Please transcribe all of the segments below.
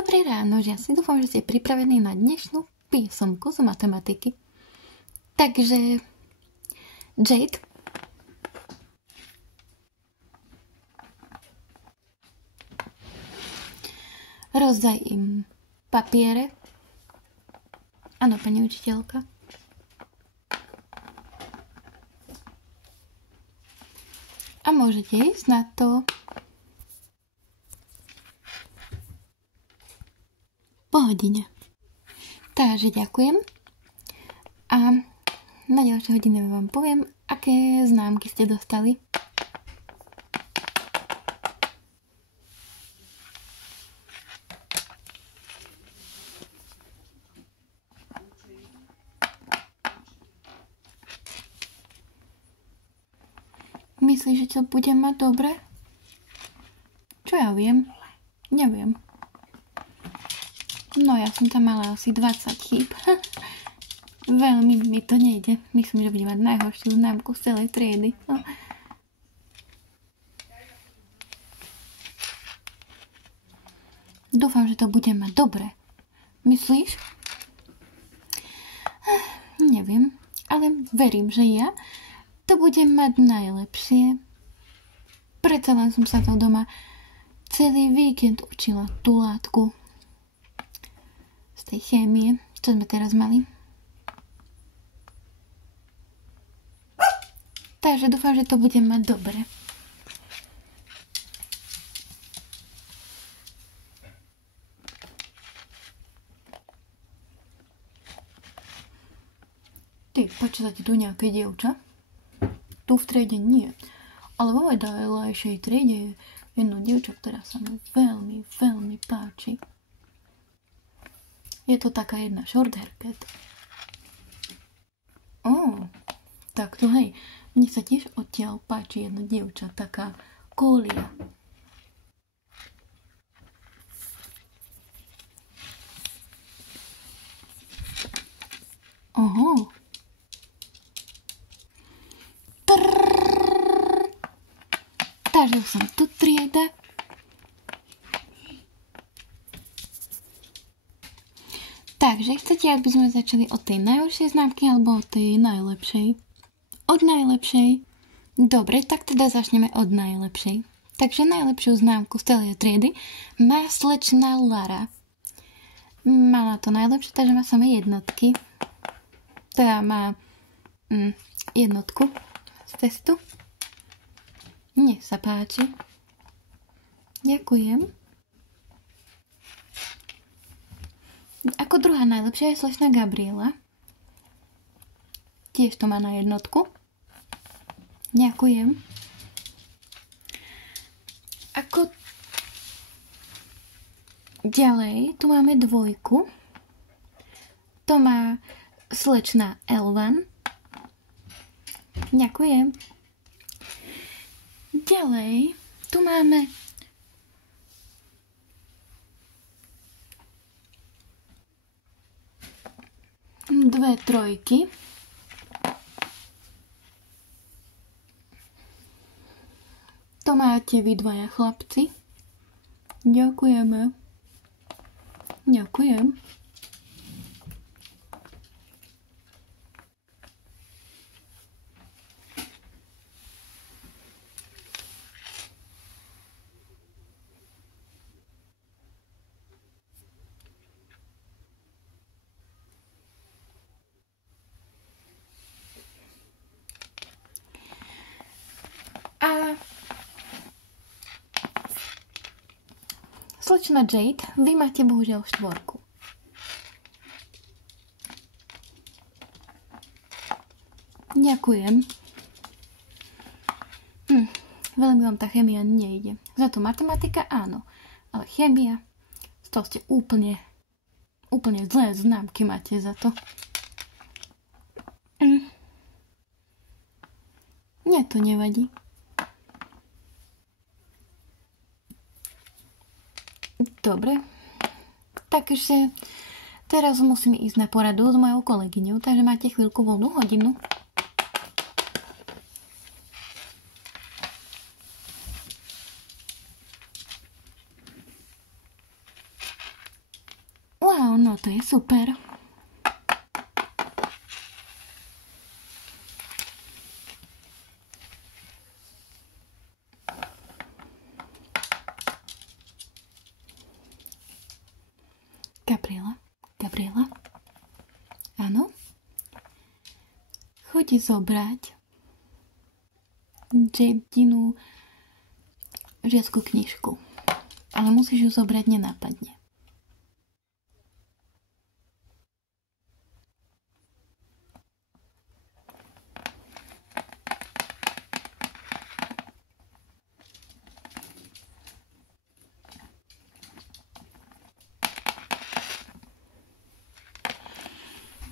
Dobré ráno, žiaci. Dúfam, že ste pripravení na dnešnú písomku z matematiky. Takže, Jade, rozdaj im papiere. Áno, pani učiteľka. A môžete ísť na to. Po hodine. Takže ďakujem. A na ďalšie hodine vám poviem, aké známky ste dostali. Myslíš, že to bude mať dobre? Čo ja viem? Neviem. No ja som tam mala asi 20 chýb. Veľmi mi to nejde. Myslím, že budem mať najhoršiu známku z celej triedy. No. Dúfam, že to bude mať dobre. Myslíš? Neviem, ale verím, že ja to budem mať najlepšie. Predsa len som sa to doma celý víkend učila tú látku z tej chémie, čo sme teraz mali. Takže dúfam, že to budem mať dobre. Ty, počúva ti tu nejaké dievča? Tu v triede nie. Ale vo vedľajšej triede je jedno dievča, ktorá sa mi veľmi, veľmi páči. Je to taká jedna shorthaircut. Tak to hej. Mne sa tiež odtiaľ páči jedna dievča, taká Kólia. Oho. Takže som tu trieda. Takže chcete, aby sme začali od tej najhoršej známky alebo od tej najlepšej? Od najlepšej. Dobre, tak teda začneme od najlepšej. Takže najlepšiu známku z celej triedy má slečna Lara. Mala to najlepšie, takže má samé jednotky. Teda má jednotku z testu. Nech sa páči. Ďakujem. Ako druhá najlepšia je slečna Gabriela. Tiež to má na jednotku. Ďakujem. Ako ďalej, tu máme dvojku. To má slečna Elvan. Ďakujem. Ďalej, tu máme dve trojky. To máte vy dvaja chlapci. Ďakujeme. Ďakujem. A slečna Jade, vy máte bohužiaľ 4. Ďakujem. Veľmi vám tá chémia nejde. Za to matematika áno, ale chémia, z toho ste úplne zlé známky máte za to. Mne to nevadí. Dobre, takže teraz musím ísť na poradu s mojou kolegyňou, takže máte chvíľku voľnú hodinu. No to je super. Gabriela? Áno? Chodí zobrať Jadinu žiackú knižku. Ale musíš ju zobrať nenápadne.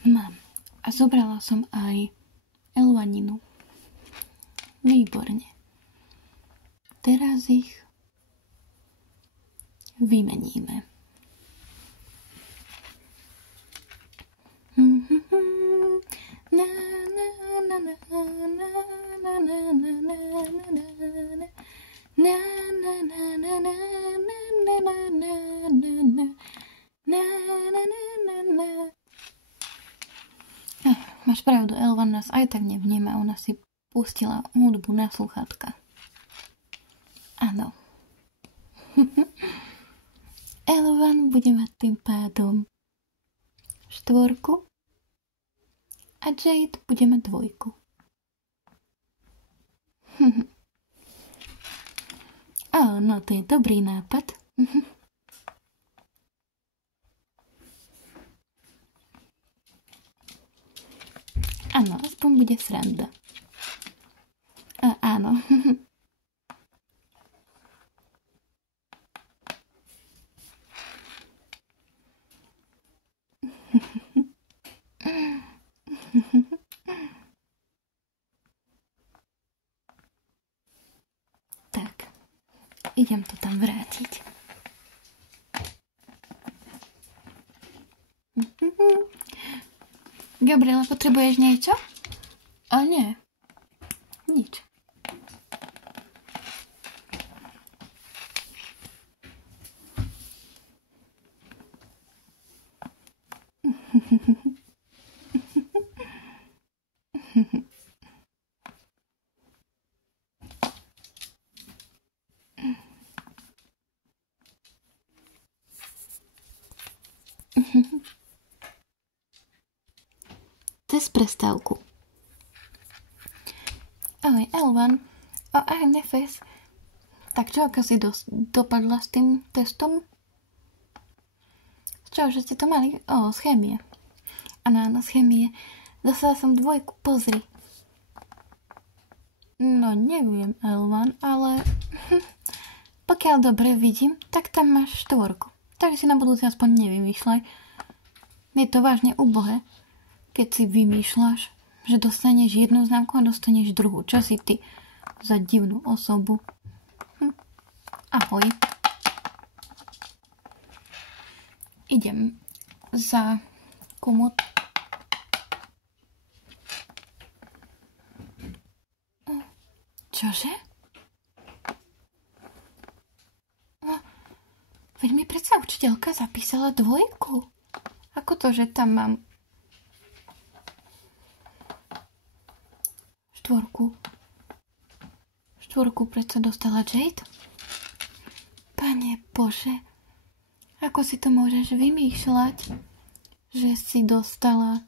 Mám. A zobrala som aj Elvaninu. Výborne. Teraz ich vymeníme. Máš pravdu, Elvan nás aj tak nevníma, ona si pustila hudbu na sluchátka. Áno. Elvan bude mať tým pádom 4 a Jade bude mať 2. No to je dobrý nápad. Áno, aspoň bude sranda. Áno. Tak, idem to tam vrátiť. Gabriela, potrebuješ niečo? A nie. Nič. Cez prestávku. Ahoj, Elvan. Ahoj, Nefes. Tak čo, ako si dopadla s tým testom? Čo, že ste to mali? Z chémie. Áno, z chémie. Dostala som 2, pozri. No, neviem, Elvan, ale pokiaľ dobre vidím, tak tam máš 4. Takže si na budúci aspoň nevymýšľaj. Je to vážne ubohé, keď si vymýšľaš, že dostaneš 1 známku a dostaneš 2. Čo si ty za divnú osobu? Ahoj. Idem za komod. Čože? Veď mi predsa učiteľka zapísala 2. Ako to, že tam mám 4? 4 predsa dostala Jade? Pane Bože, ako si to môžeš vymýšľať, že si dostala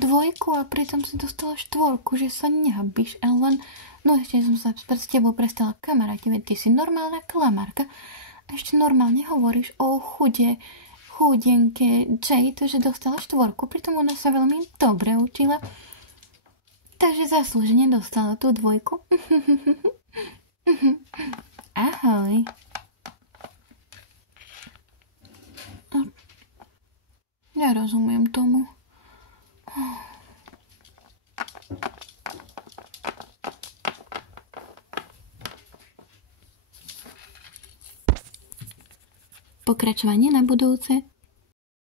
2 a pritom si dostala 4, že sa nehabíš, Elvan. No ešte som sa s tebou prestala kamaráti, veď ty si normálna klamárka. A ešte normálne hovoríš o chudenke Jade, že dostala 4, pritom ona sa veľmi dobre učila. Takže zaslúžene dostala tú 2. Ahoj. Nerozumiem tomu. Pokračovanie na budúce.